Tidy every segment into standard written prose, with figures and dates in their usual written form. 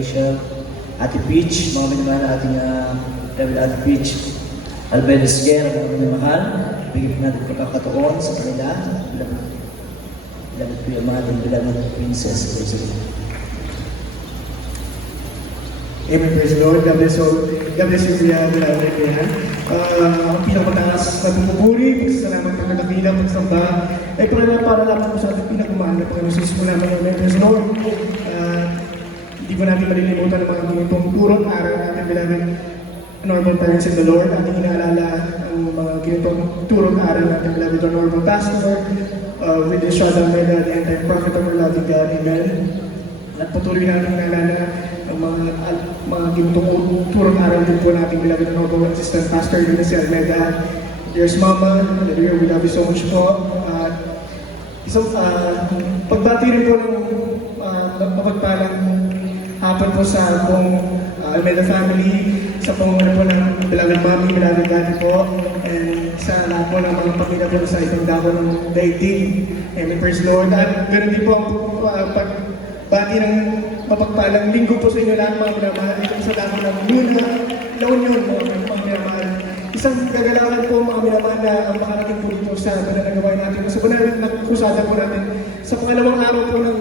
Siya, Ate Peach, mga minamahal na ating Ate Peach Albert Esquer, mga minamahal. Bigyan natin pagkakataon sa kanila. Bilang po yung mga ating bilang Princess Rosalie. Amen, praise the Lord. God bless you, Kuya Bilaway Kuya. Ang pinakamataas na pumupuri, pagsasalamat ng nakakila, pagsamba, ay para lamang po sa ating pinagmamahal na Panginoon Jesus mo namin. Amen, praise the Lord. Hindi ko natin malilimutan ang mga ginitong turong araw natin bilang normal parents in the Lord. Ating inaalala ang mga ginitong turong araw natin bilang the normal pastor, with the Shaddai Meda, the end-time prophet of our loving God. Amen. At patuloy natin inaalala ang mga ginitong turong araw din po natin bilang the normal assistant pastor din si Almeda. Dear's Mama, hallelujah, we love you so much po. Isang pagbati rin po ng mapagpalang hapon po sa buong Almeda family, sa pangunguna po ng beloved mommy, beloved daddy po, and sa lahat po ng mga pamilya po sa ibang dako ng daigdig. Amen, praise the Lord. At ganoon din po ang pagbati ng mapagpalang linggo po sa inyo lahat mga minamahal dito sa dako ng Luna, La Union mga minamahal. Isang kagalakan po mga minamahal na ang makarating po dito sa banal na gawain natin. Sa banal na kusada po natin sa pangalawang araw po ng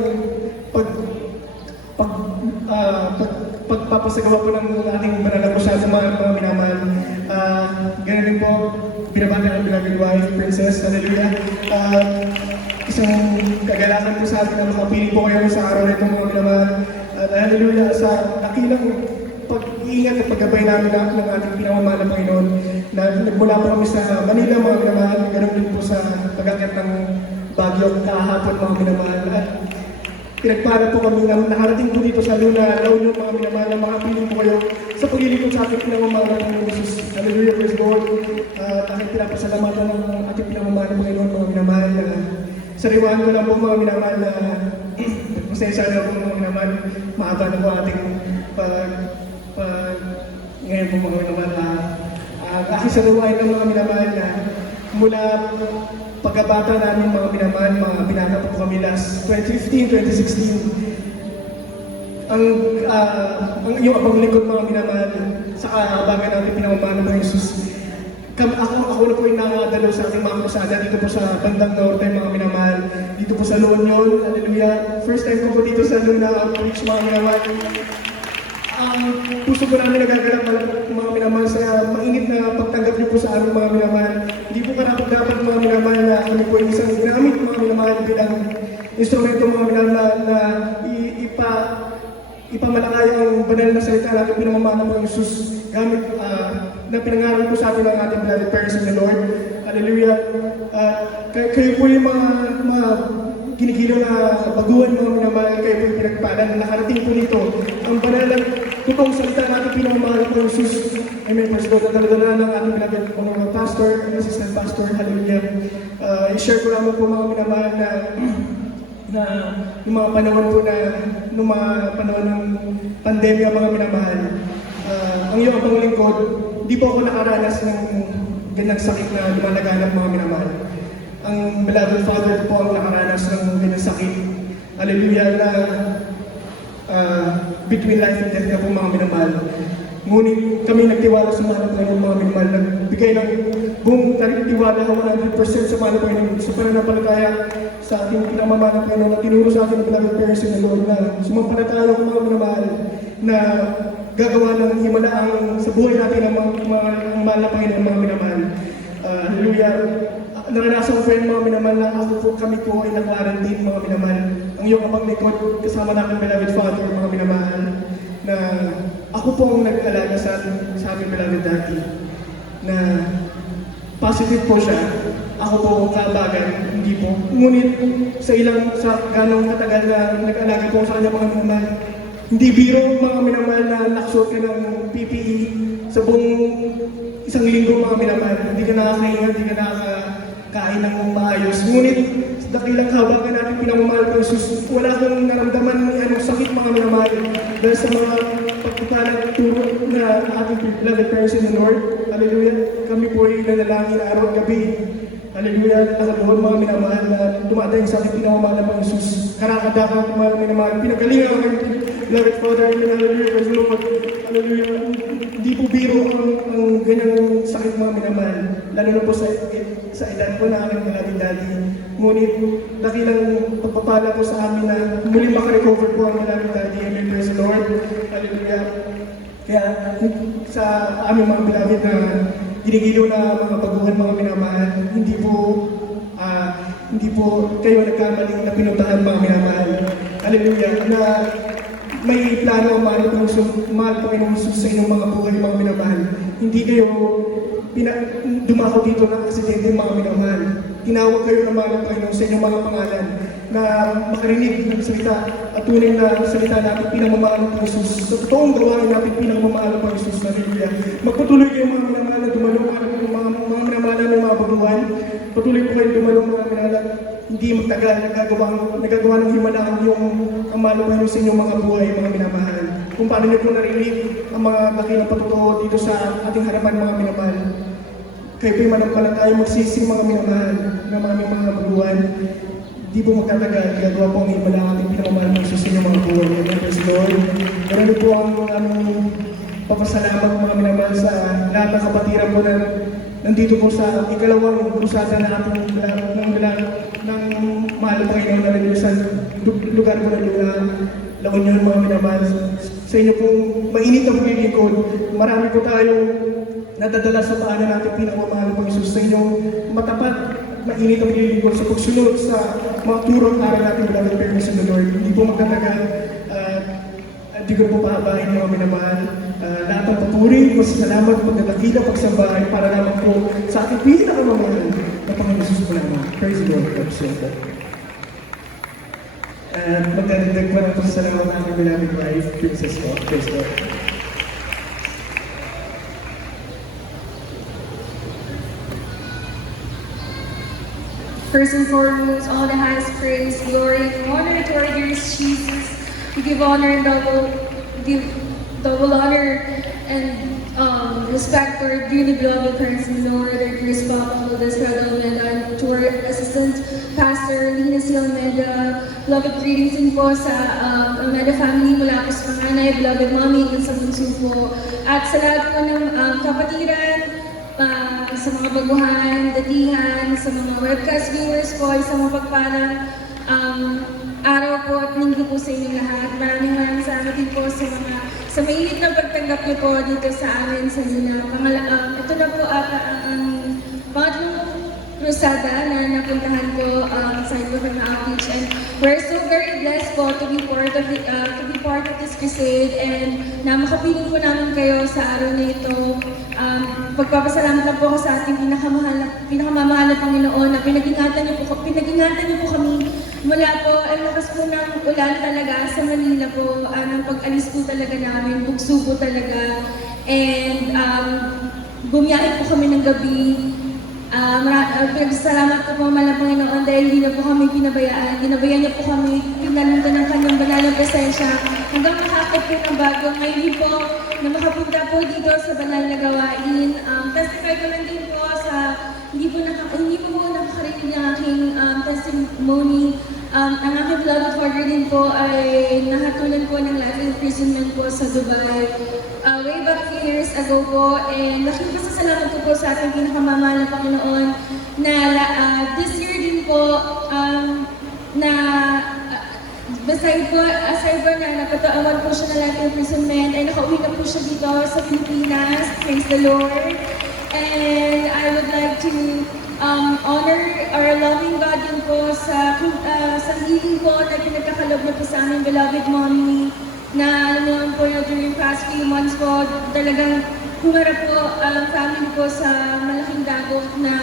pagpapasagawa po ng ating banal na kusada mga minamahal. Ganun din po, binabati ang beloved wife, Princess, hallelujah. Isang kagalakan po sa atin na makapiling po kayo sa araw na itong mga minamahal. At hallelujah, sa dakilang pag-iingat at paggabay namin ng ating pinamamahal na Panginoon na nagmula po kami sa Manila mga minamahal, ganun din po sa pag-akyat ng Baguio kahapon mga minamahal. At pinagpala po kami na nakarating po dito sa Luna, La Union mga minamahal na makapiling po kayo sa paglilingkod sa ating pinamamahal na Panginoon Jesus. Hallelujah, praise God. Aking pinapasalamatan ng ating pinamamahal na Panginoon mga minamahal na sariwaan ko lang po mga minamahal na pasensya na po mga minamahal, maaga na po ating ngayon po mga minamahal. Aking sariwaan ng mga minamahal na mula pagkabata namin mga minamahal, mga binata po kami last 2015, 2016. Ang iyong apaglingkod mga minamahal sa kahabagan natin pinamamahal ng Jesus. Ako na po yung nakadalaw sa ating mga kusada dito po sa bandang norte mga minamahal. Dito po sa La Union, hallelujah. First time ko po dito sa Luna Outreach mga minamahal. Puso ko namin nagagalak mga minamahal sa mainit na pagtanggap niyo po sa aming mga minamahal. Hindi po dapat mga minamahal na kami po yung isang ginamit mga minamahal bilang instrumento mga minamahal na ipamalakay ang banal na salita natin pinamamahal ng Jesus gamit na pinangaral po sa atin ng ating beloved parents in the Lord. Hallelujah. Kayo po yung mga ginigilaw na baguhan mga minamahal, kayo po yung pinagpala na nakarating po dito. Ang banal ng totoong salita natin pinamamahal po Jesus. Amen. Praise God. At talaga ng ating beloved mga pastor and assistant pastor. Hallelujah. I-share ko naman po mga minamahal na yung mga panahon po na nung mga panahon ng pandemya mga minamahal. Ang iyong panglingkod, di po ako nakaranas ng ganyang sakit na lumalaganap mga minamahal. Ang beloved father po ang nakaranas ng ganyang sakit. Hallelujah na between life and death na po mga minamahal. Ngunit kami nagtiwala sa mga Panginoon mga minamahal. Nagbigay ng buong tiwala ko 100% sa mga Panginoon. Sa pananampalataya sa ating pinamamahal ng Panginoon na tinuro sa ating beloved parents in the Lord na sumampalataya ko mga minamahal na gagawa ng himalaang sa buhay natin ang mga mahal na Panginoon mga minamahal. Hallelujah. Naranasan ko po yung mga minamahal na kami po ay nag-quarantine mga minamahal. Ang iyong kapaglikod kasama namin beloved father mga minamahal na ako po ang nag-alaga sa aming beloved daddy na positive po siya. Ako po kabagan, hindi po. Ngunit sa ganong katagal na nag-alaga po sa kanya mga minamahal, hindi biro mga minamahal na nakasuot ka ng PPE sa buong isang linggo mga minamahal. Hindi ka nakakahinga, hindi ka nakakain ng maayos. Ngunit sa dakilang habagan natin pinamamahal ko Jesus, wala kang naramdaman ng sakit mga minamahal dahil sa mga pagputalang turo na ating beloved parents in the Lord. Hallelujah. Kami po ay nanalangin araw at gabi. Hallelujah. Nakaluhod mga minamahal na dumadayang sa ating pinamamahal ng Jesus. Karakadakan mga minamahal. Pinagalingan ang beloved Father, hallelujah, praise the Lord, hallelujah. Hindi po biro ang ganyang sakit mga minamahal, lalo na po sa edad po na aking beloved daddy. Ngunit dakilang pagpapala po sa amin na muli makarecover po ang beloved daddy. Amen, praise the Lord, hallelujah. Kaya sa aming mga beloved na ginigiliw na mga baguhan, mga minamahal, hindi po kayo nagkamali na pinuntahan mga minamahal. Hallelujah. Na may plano ang mahal Panginoon Jesus sa inyong mga buhay, mga minamahal. Hindi kayo dumako dito ng aksidente, mga minamahal. Tinawag kayo ng mahal ng Panginoon sa inyong mga pangalan na makarinig ng salita at tunay na salita natin pinamamahal ng Jesus. Sa totoong gawain natin pinamamahal ng Jesus. Hallelujah. Magpatuloy kayo mga minamahal na dumalong mga minamahal ng mga baguhan. Patuloy po kayo dumalong mga minamahal. Hindi magtagal, nagagawa ng himala ang mahal ng sa inyong mga buhay, mga minamahal. Kung paano niyo po narinig ang mga dakilang patotoo dito sa ating harapan, mga minamahal. Kayo po'y manampalataya magsisi, mga minamahal, na mga baguhan. Di po magtatagal, gagawa po ang himala ang ating pinamamahal ng Jesus sa inyong mga buhay. Amen, praise the Lord. Marami po ang papasalamat, mga minamahal, sa lahat ng kapatiran po na nandito po sa ikalawang krusada na ating ng mahal na Panginoon na rin sa lugar po na La Union, mga minamahal. Sa inyo pong mainit na paglilingkod, marami po tayong nadadala sa paanan natin pinamamahal ng Jesus sa inyong matapat, mainit ang paglilingkod sa pagsunod sa mga turong aral natin wala ng permis ng Lord. Hindi po magtatagal, hindi ko po pahabahin mga minamahal. Lahat ng papuri, masasalamat, pagdadakila, pagsambahay para naman po sa ating pinakamamahal na Panginoon Jesus po naman. Praise the Lord. At magdadagdag pa ng pasasalamat ng aking beloved wife, Princess ko. Praise the Lord. First and foremost, all the highest praise, glory, and honor to our dearest Jesus. We give honor and double honor and respect to our dearly beloved parents in the Lord, our dearest Papa, Lourdes Almeda, and to our assistant pastor, Lina C. Almeda. Beloved greetings din po sa Almeda family mula po sa panganay, beloved mommy, at sa bunso po. At sa lahat po ng kapatiran, sa mga baguhan, datihan, sa mga webcast viewers po, isang mapagpalang araw po at linggo po sa inyo lahat. Maraming salamat din po sa mainit na pagtanggap niyo po dito sa amin sa Lina. Ito na po ang pangatlong krusada na napuntahan ko sa Ilocos Outreach, and we're so very blessed po to be part of this crusade, and na makapiling po namin kayo sa araw na ito. Pagpapasalamat lang po ako sa ating pinakamamahal na Panginoon na pinag-ingatan niyo po kami mula po, ang lakas po ng ulan talaga sa Manila po, ng pag-alis po talaga namin, bugso po talaga, and bumiyahe po kami ng gabi. Salamat po po mahal na Panginoon dahil hindi na po kami pinabayaan. Ginabayan niyo po kami, pinalundan ng kanyang banal na presensya hanggang makakot po ng bago. Ngayon po na makapunta po dito sa banal na gawain. Testify ko lang din po sa hindi po nakakarinig ng aking testimony. Ang aking beloved father din po ay nahatulan po ng life imprisonment po sa Dubai. Way back years ago po, and laking pasasalamat ko po sa ating pinakamamahal na Panginoon na this year din po aside po na napatawag po siya ng life imprisonment, ay nakauwi na po siya dito sa Pilipinas. Praise the Lord. And I would like to honor our loving God din po sa healing po na pinagkakalob na po sa aming beloved mommy, na alam naman po na during past few months po, talagang humarap po ang family po sa malaking dagok na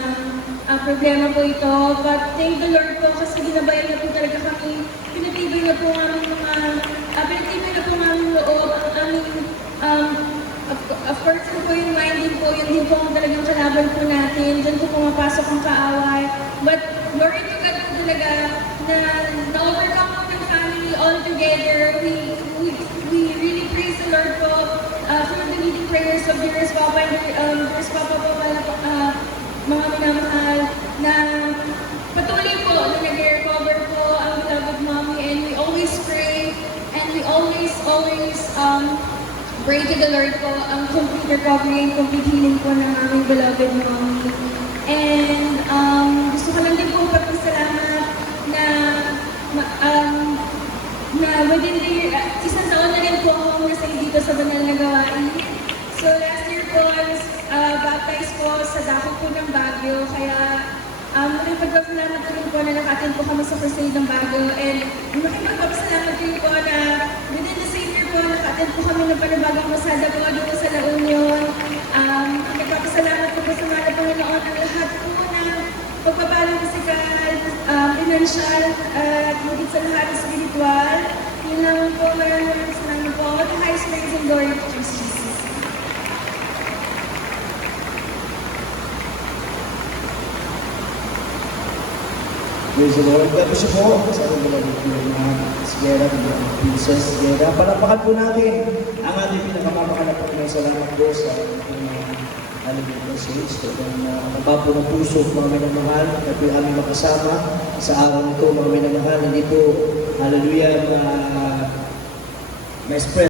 problema po ito. But thank the Lord po kasi ginabayan na po talaga kami, pinatibay na po ang aming loob, ang aming of course po yung mind din po, yun din po ang talagang kalaban po natin, dyan po pumapasok ang kaaway. But glory to God po talaga na na-overcome po ng family all together. We really praise the Lord po through the leading prayers of dearest Papa and dearest Papa po mga minamahal na patuloy po na nag-recover po ang beloved mommy, and we always pray and we always always, pray to the Lord po ang complete recovery and complete healing po ng aming beloved mommy. And gusto ko lang din po pagpasalamat na within the year, isang taon na rin po akong nasa dito sa banal na gawain. So last year po, I was baptized po sa dako po ng Baguio. Kaya muling pagpapasalamat ko rin po na nakatin po kami sa crusade ng Baguio. And muling pagpapasalamat ko rin po na within the same year po, nakatin po kami ng panibagong masada po dito sa La Union. Nagpapasalamat ko po sa mga Panginoon ang lahat po ng pagpapalang pisikal, financial, at higit sa lahat spiritual. Yun naman po, maraming salamat po. All the highest praise and glory to Jesus. Praise the Lord. God bless you po. Sa ating beloved na Sigera, Princess Sigera. Palapakan po natin ang ating pinakamamahal na Panginoon. Salamat po sa ating message. Talagang nabapo ng puso mga minamahal. At po aming makasama sa araw nito mga minamahal. Hindi po, hallelujah, may spread.